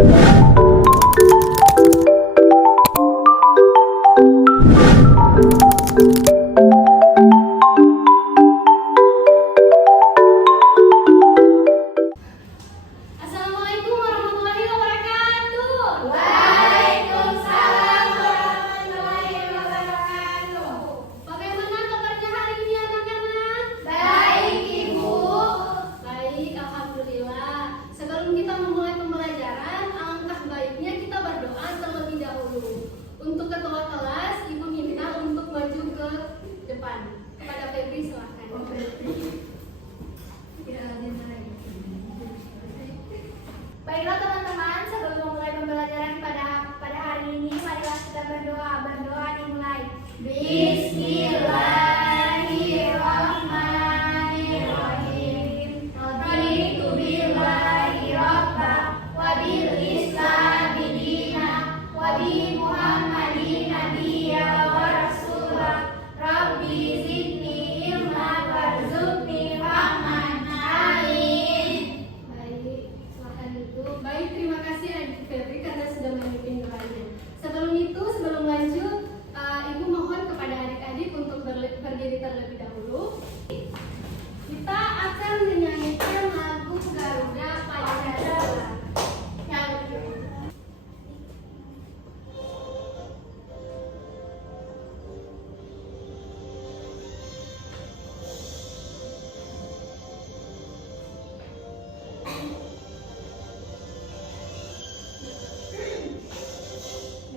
Assalamualaikum warahmatullahi wabarakatuh. Waalaikumsalam warahmatullahi wabarakatuh. Bagaimana kabarnya hari ini anak-anak? Baik, Ibu. Baik, alhamdulillah. Sebelum kita memulai pembelajaran, alangkah baiknya kita berdoa terlebih dahulu. Untuk ketua kelas, Ibu minta untuk maju ke depan. Kepada Febri silahkan. Baiklah teman-teman, sebelum memulai pembelajaran pada hari ini, marilah kita berdoa. Berdoa dimulai. Bismillahirrahmanirrahim. Raditu billahi robba wa bil islami dina wa bi Muhammadin nabiyya wa rasulah. Rabbi zidni ilma warzuqni fahman. Amin. Baik, silahkan Ibu. Baik, terima kasih Adik Febri karena sudah memimpin doanya. Sebelum lanjut, Ibu mohon kepada adik-adik untuk berdiri terlebih dahulu. Kita akan menyanyikan lagu Garuda Pancasila.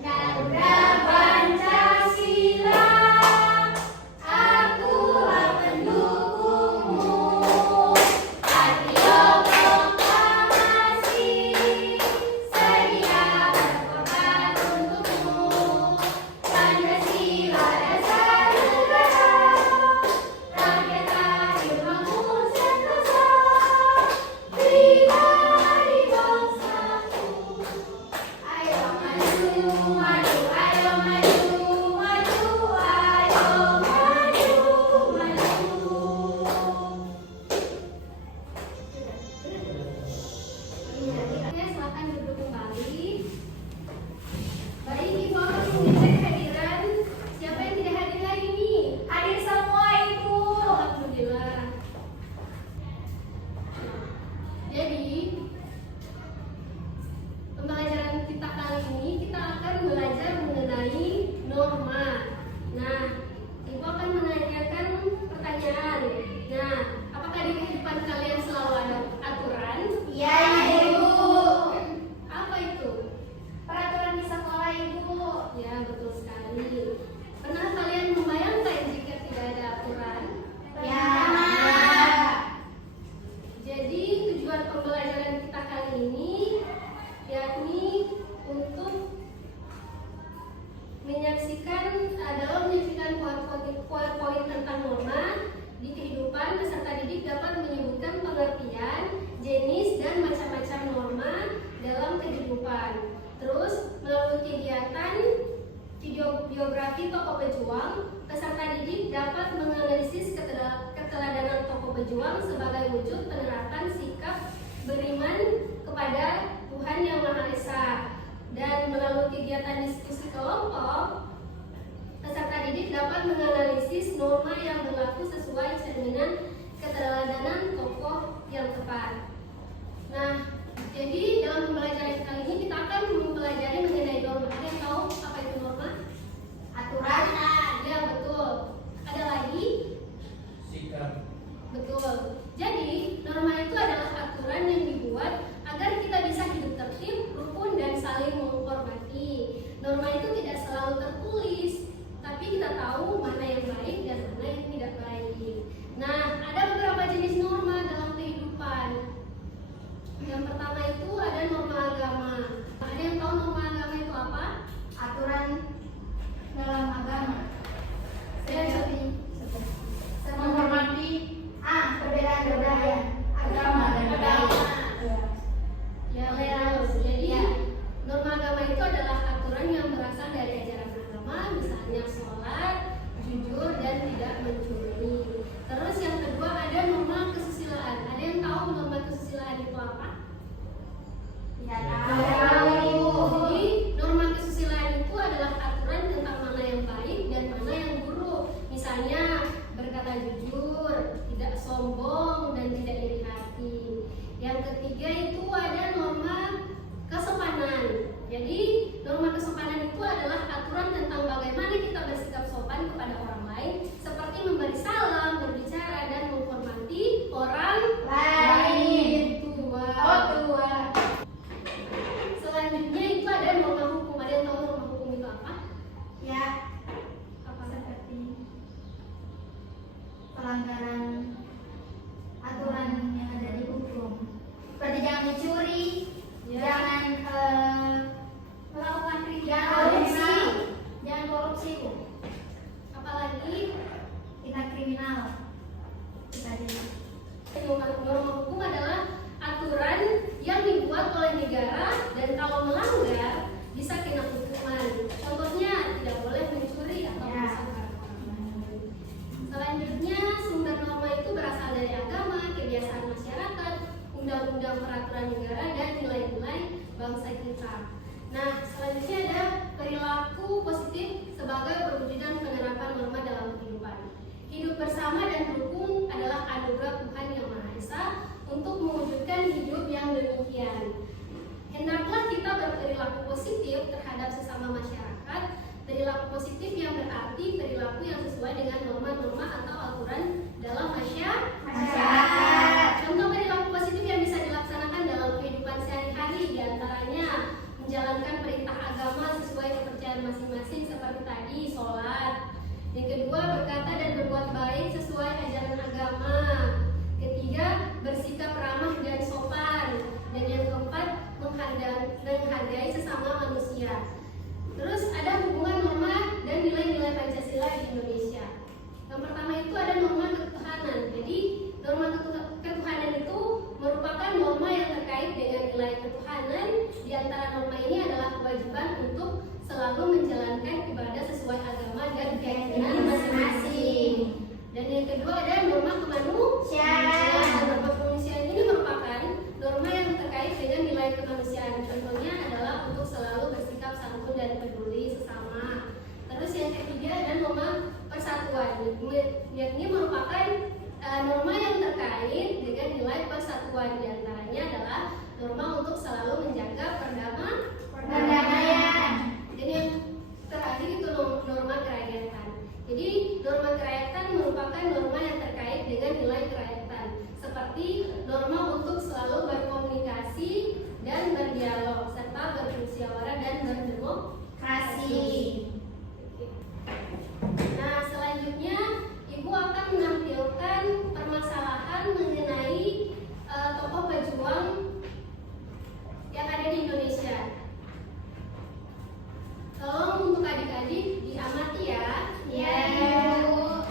Garuda Pancasila, akulah pendukungmu. Patriot proklamasi, sedia berkorban untukmu. Pancasila dasar negara, rakyat adil makmur sentosa. Pribadi bangsaku. Ayo maju, maju, ayo maju, maju, ayo maju, maju. Oke, silahkan duduk kembali. Baik, Ibu akan mengecek kehadiran. Siapa yang tidak hadir hari ini? Hadir semua, Ibu. Alhamdulillah. Jadi, pembelajaran kita kali ini kita akan belajar mengenai norma. Nah, Ibu akan menanyakan pertanyaan. Nah, apakah di kehidupan kalian selalu ada aturan? Ya, Ibu. Apa itu? Peraturan di sekolah, Ibu. Ya, betul sekali. Pernah kalian membayangkan jika tidak ada aturan? Ya. Jadi tujuan pembelajaran kita kali ini yakni untuk menyaksikan PowerPoint tentang norma di kehidupan. Peserta didik dapat menyebutkan pengertian, jenis dan macam-macam norma dalam kehidupan. Terus melalui kegiatan video biografi tokoh pejuang, peserta didik dapat menganalisis keteladanan tokoh pejuang sebagai wujud penerapan sikap beriman kepada Tuhan Yang Maha Esa. Dan melalui kegiatan diskusi kelompok, peserta didik dapat menganalisis norma yang berlaku sesuai cerminan keteladanan tokoh yang tepat. Nah, jadi dalam pembelajaran kali ini kita akan mempelajari mengenai norma. Ada yang tahu apa itu norma? Aturan. Ya, betul. Ada lagi? Sikap. Betul. Jadi, norma itu adalah aturan yang dibuat agar kita bisa hidup tertib, rukun, dan saling menghormati. Norma itu tidak selalu tertulis, tapi kita tahu mana yang baik dan mana yang tidak baik. Nah, ada beberapa jenis norma dalam kehidupan. Yang pertama itu ada norma terhadap sesama masyarakat. Perilaku positif yang berarti perilaku yang sesuai dengan norma-norma atau aturan dalam masyarakat. Contoh perilaku positif yang bisa dilaksanakan dalam kehidupan sehari-hari diantaranya menjalankan perintah agama sesuai kepercayaan masing-masing seperti tadi, sholat. Yang kedua, berkata dan berbuat baik sesuai ajaran agama. Ketiga, bersikap ramah dan sopan. Dan yang keempat, menghargai sesama manusia. Terus ada hubungan norma dan nilai-nilai Pancasila di Indonesia. Yang pertama itu ada norma ketuhanan. Jadi norma ketuhanan itu merupakan norma yang terkait dengan nilai ketuhanan. Di antara norma ini adalah kewajiban untuk selalu menjalankan ibadah sesuai agama dan keyakinan masing-masing. Dan yang kedua ada norma kemanusiaan. Norma kemanusiaan ini merupakan norma yang terkait dengan nilai kemanusiaan. Contohnya adalah untuk selalu bersikap santun dan peduli sesama. Terus yang ketiga ada norma persatuan. Yakni merupakan norma yang terkait dengan nilai persatuan. Di antaranya adalah norma untuk selalu menjaga perdamaian. Dan yang terakhir itu norma kerakyatan. Jadi norma kerakyatan merupakan norma yang terkait dengan nilai kerakyatan, seperti norma untuk selalu berkomunikasi dan berdialog serta bermusyawarah dan berdemokrasi. Nah, selanjutnya Ibu akan menampilkan permasalahan mengenai tokoh pejuang yang ada di Indonesia. Tolong untuk adik-adik diamati ya. Ya, Ibu.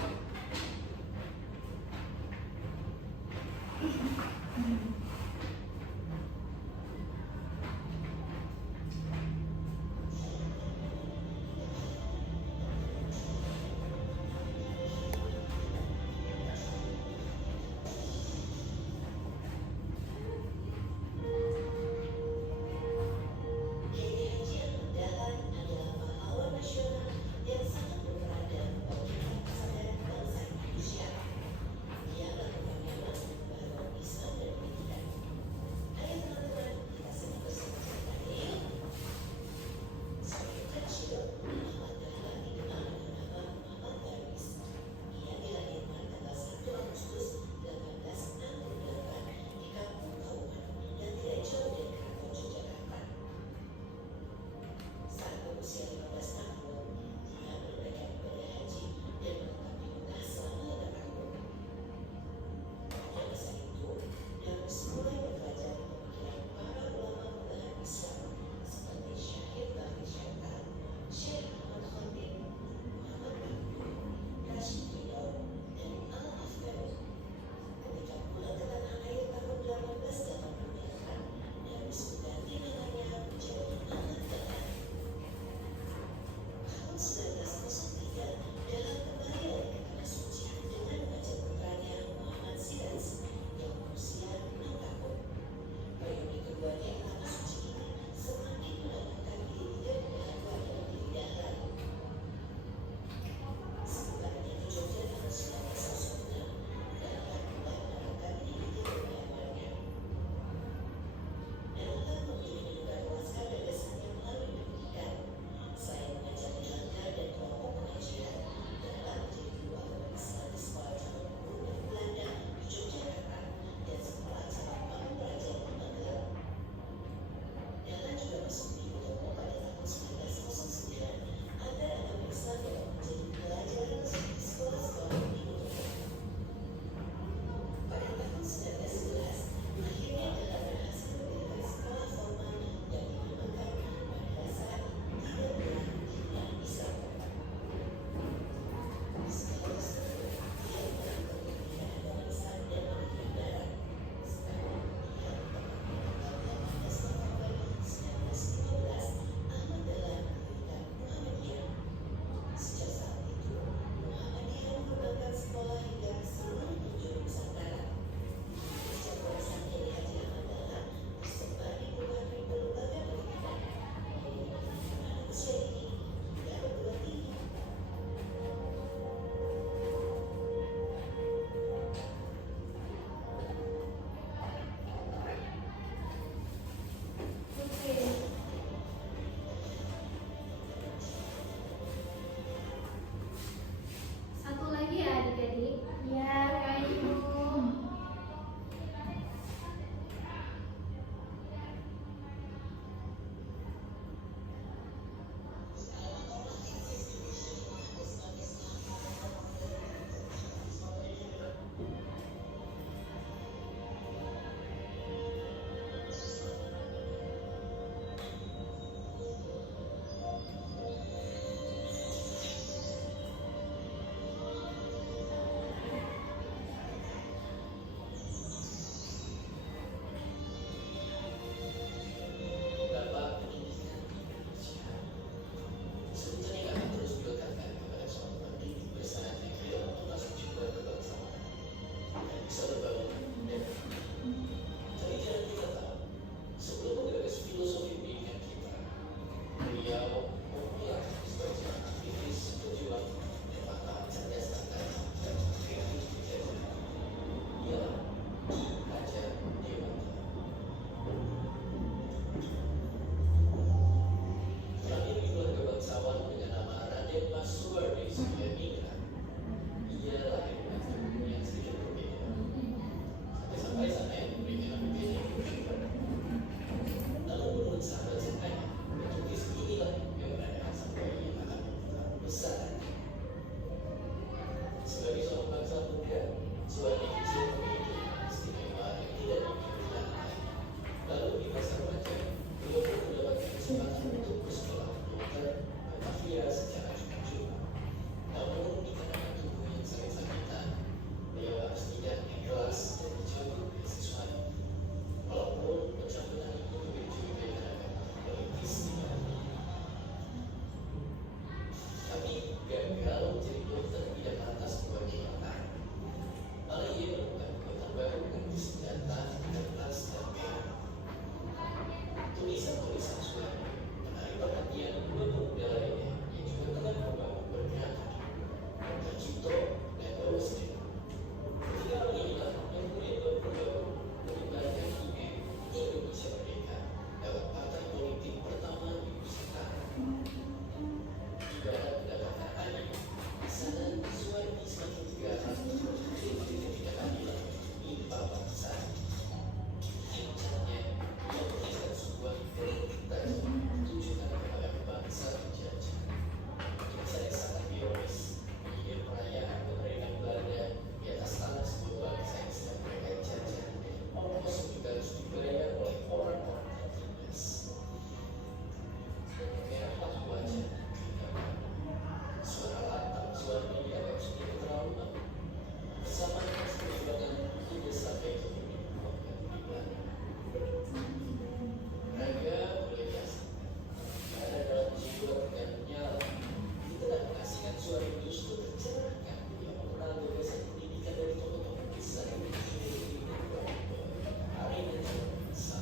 Raden Mas Suwardi Suryadiningrat, ia lahir dengan tubuh yang sedikit berbeda. Sampai sana yang memberikan berbeda yang berbeda. Namun menurut sahabat sangkanya, penulis inilah yang menandakan sang bayi yang akan besar. Sebagai seorang bangsa muda, Suwardi kecil memiliki istimewa yang tidak dimiliki orang lain. Lalu di masa remaja, beliau pun mendapatkan kesempatan untuk bersekolah dokter Batavia secara cuma-cuma. Namun dikarenakan tubuh yang sangat sakitan, beliau harus tidak ikhlas dan dicabut beasiswanya. Walaupun pencabutan itu juga dikarenakan politis di Bali. Tapi gagal menjadi dokter tidak lantas membuat kehilangan. Malah ia menemukan kekuatan baru dengan senjata kertas dan merah. Tulisan-tulisan Suwardi menarik perhatian dua pemuda lainnya yang juga tengah membangun pergerakan, Dr. Cipto dan Bawaslu. Ketiga orang inilah yang kemudian bergabung menyebarkan ide Indonesia Merdeka lewat partai politik pertama di Nusantara. Ibarat mendapatkan adik, di sana Suwardi semakin tegar untuk ketidakadilan menimpa bangsa. Puncaknya, ia menuliskan sebuah kritik ditujukan kepada bangsa penjajah. Tulisan yang sangat ironis, menyindir perayaan kemerdekaan Belanda di atas tanah sebuah bangsa yang sedang mereka jajah. Ongkos juga harus dibayar oleh orang-orang tertindas. Merahlah wajah. Suara lantang Suwardi dianggap sudah keterlaluan. Bersama dengan perjuangan hingga sampai ke bumi Belanda. Raga boleh biasa, karena dalam jiwa dan nyala, di tengah pengasingan Suwardi justru tercerahkan yang mengenal gagasan pendidikan dari tokoh-tokoh besar yang hari dan bangsa.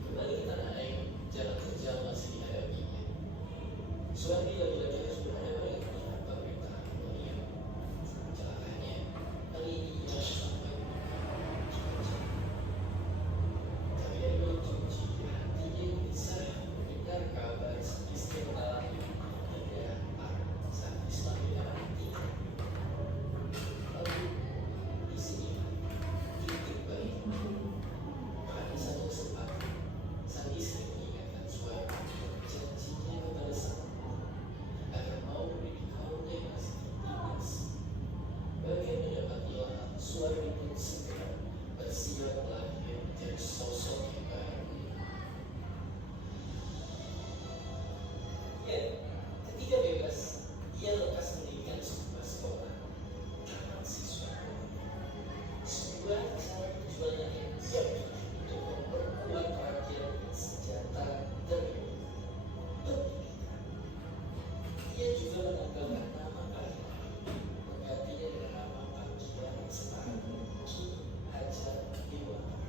Kembali ke tanah air, jalan terjal masih dihadapinya. Suwardi lagi-lagi harus berhadapan dengan pihak pemerintah kolonial. Celakanya, kali ini ia harus sampai tapi dari mulut kunci, hatinya gelisah mendengar kabar sang istri mengalami negara parah saat Islam diartikan. Lalu, di sini titik balik. Pada satu kesempatan, sang istri mengingatkan Suwardi janjinya kepada sang agar mau mendidik kaumnya yang masih tertindas. Bagai mendapat ilham, Suwardi pun segera bersiap lahir menjadi sosok yang baru. Ya, ketika bebas, ia lekas mendirikan sebuah sekolah, taman siswa. Sebuah cara perjuangan yang ia pilih untuk memperkuat rakyat dengan senjata terhidupkan. Pendidikan. Ia juga menanggalkan nama baik, menggantinya dengan nama panggilan yang sekarang Ki Hajar Dewantara.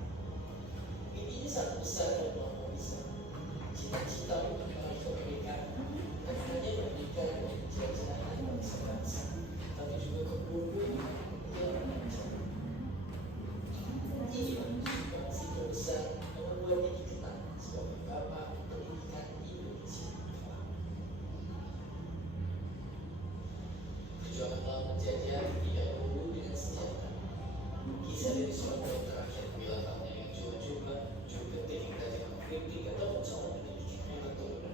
Mimpinya sangat besar dan luar biasa. Cita-cita untuk meraih kemerdekaan bukan hanya merdeka dari jajahan bangsa-bangsa, tapi juga kebodohan yang mengancam. Inilah sumbangsi terbesar yang membuatnya dikenal sebagai Bapak Pendidikan Indonesia. Perjuangan melawan penjajah tidak melulu dengan senjata. Kisah dari seorang dokter rakyat bela tahunnya yang coba-coba juga penting belajar mengkritik atau mencoba mendidik memang turun dan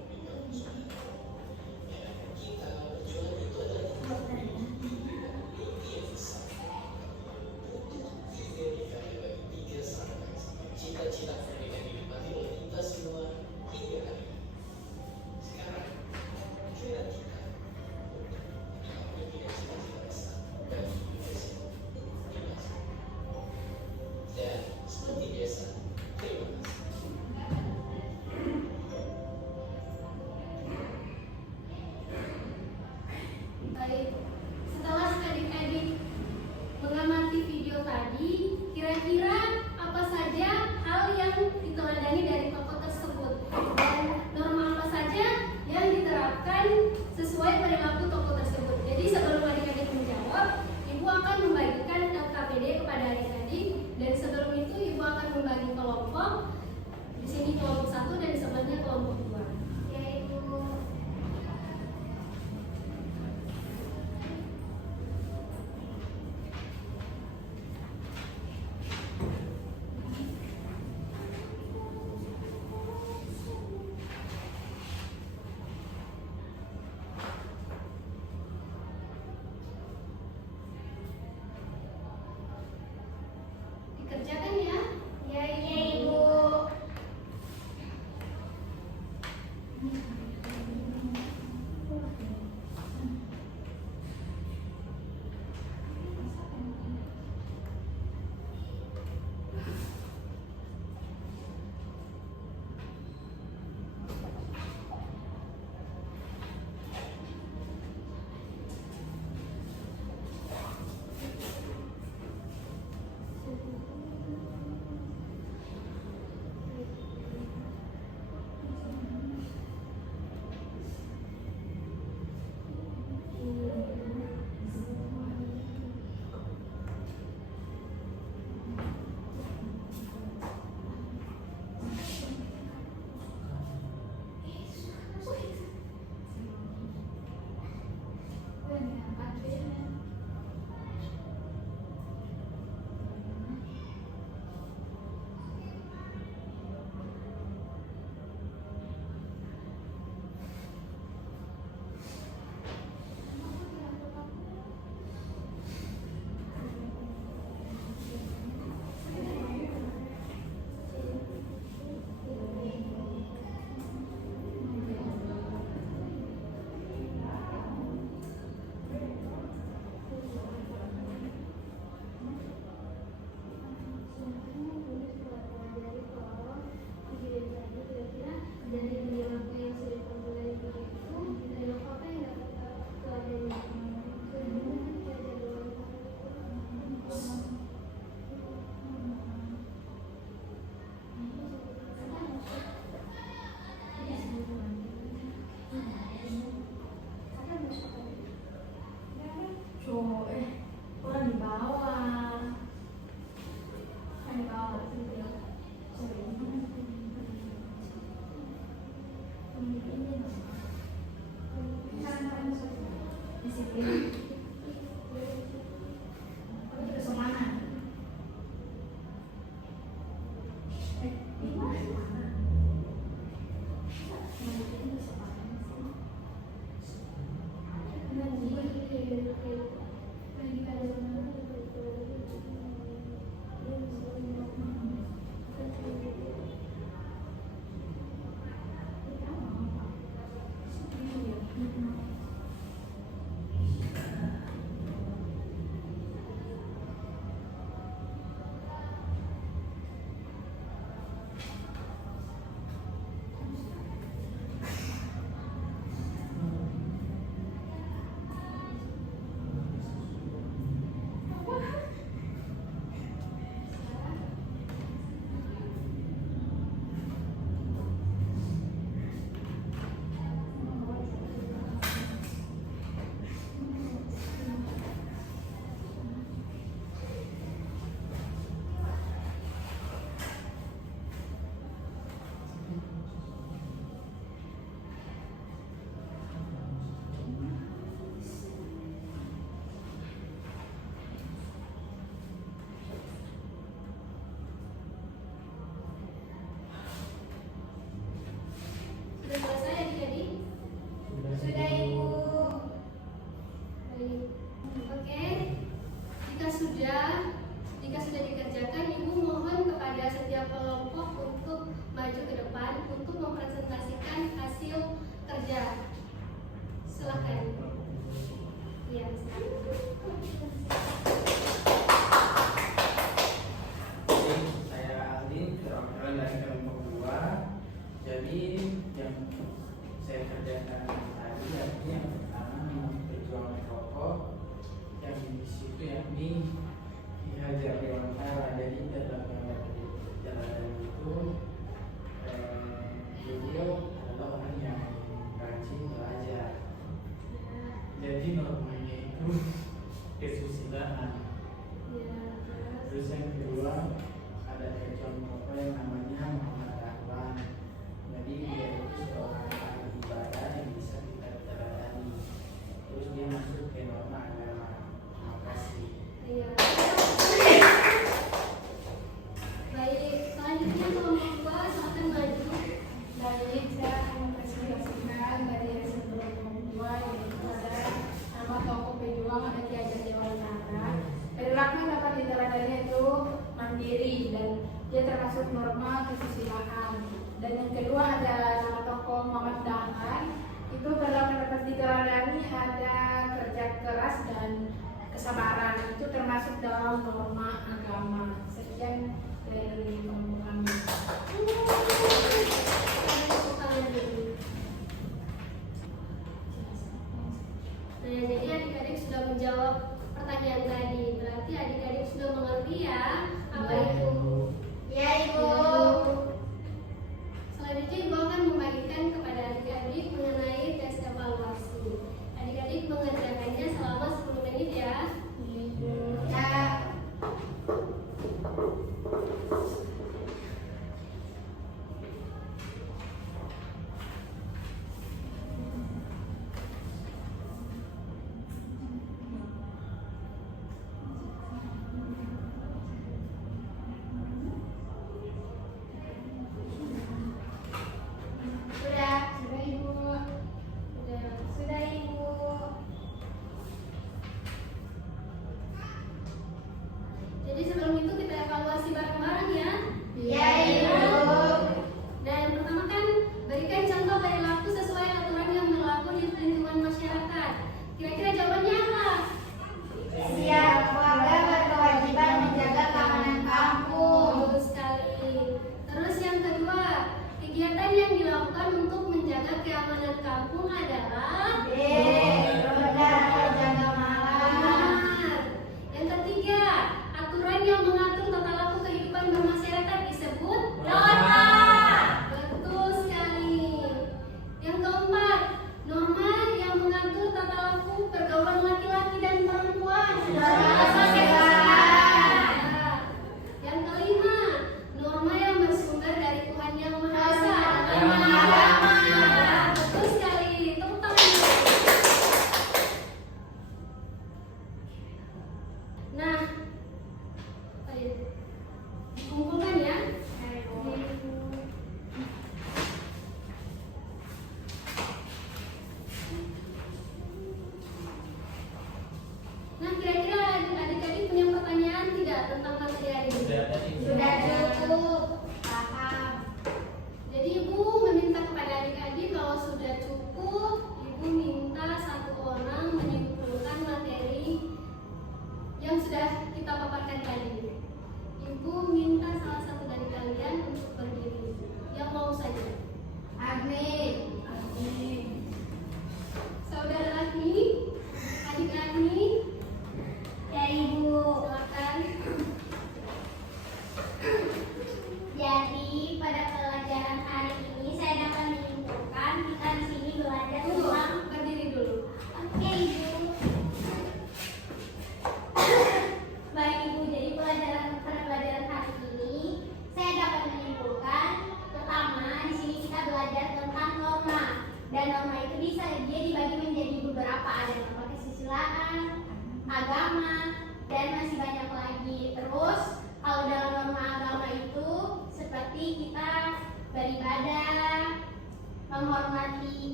saudara. Ya, kita perjuangan itu adalah tentang mimpi yang besar. Untuk tiga dekade bagi tiga sahabat, cita-cita mereka dinikmati oleh kita semua hingga hari ini. Sekarang, kita memiliki cita-cita besar bagi Indonesia. Dan seperti biasa, terima kasih. Baik, setelah adik-adik mengamati video tadi, kira-kira apa saja hal yang diteladani dari tokoh tersebut dan norma apa saja yang diterapkan sesuai perilaku tokoh tersebut. Jadi sebelum adik-adik menjawab, Ibu akan membagikan LKPD kepada adik-adik dan sebelum itu Ibu akan membagi kelompok. Di sini kelompok 1 dan sebelumnya kelompok di bawah gitu ya. Di sini. Terus mana? Di mana? Sudah selesai adik-adik? Sudah Ibu. Baik. Oke. Jika sudah dikerjakan, Ibu mohon kepada setiap kelompok untuk maju ke depan untuk mempresentasikan hasil kerja. Silakan. Iya. Oke, saya Aldi, perwakilan dari kelompok 2. Jadi yang saya kerjakan tadi yakni yang pertama perjuangan rokok, yang di situ yakni Ki Hajar Dewantara. Jadi dalam perjalanan itu beliau adalah orang yang rajin belajar. Jadi normanya itu kesusilaan. Ya. Terus yang kedua ada contoh yang namanya Muhammad Rahman. Jadi dia itu seorang ahli ibadah yang bisa kita teladani. Terus dia masuk ke norma agama. Terima kasih. Iya. Baik, selanjutnya kelompok 2 silakan maju. Baik, saya akan mempresentasikan dari hasil kelompok 2 yaitu ada nama tokoh pejuang ada Ki Hajar Dewantara. Perilaku yang dapat diteladani itu mandiri dan dia termasuk norma kesusilaan. Dan yang kedua ada nama tokoh Muhammad Dahlan. Itu perilaku yang dapat diteladani ada kerja keras dan kesabaran. Itu termasuk dalam norma agama. Sekian dari kelompok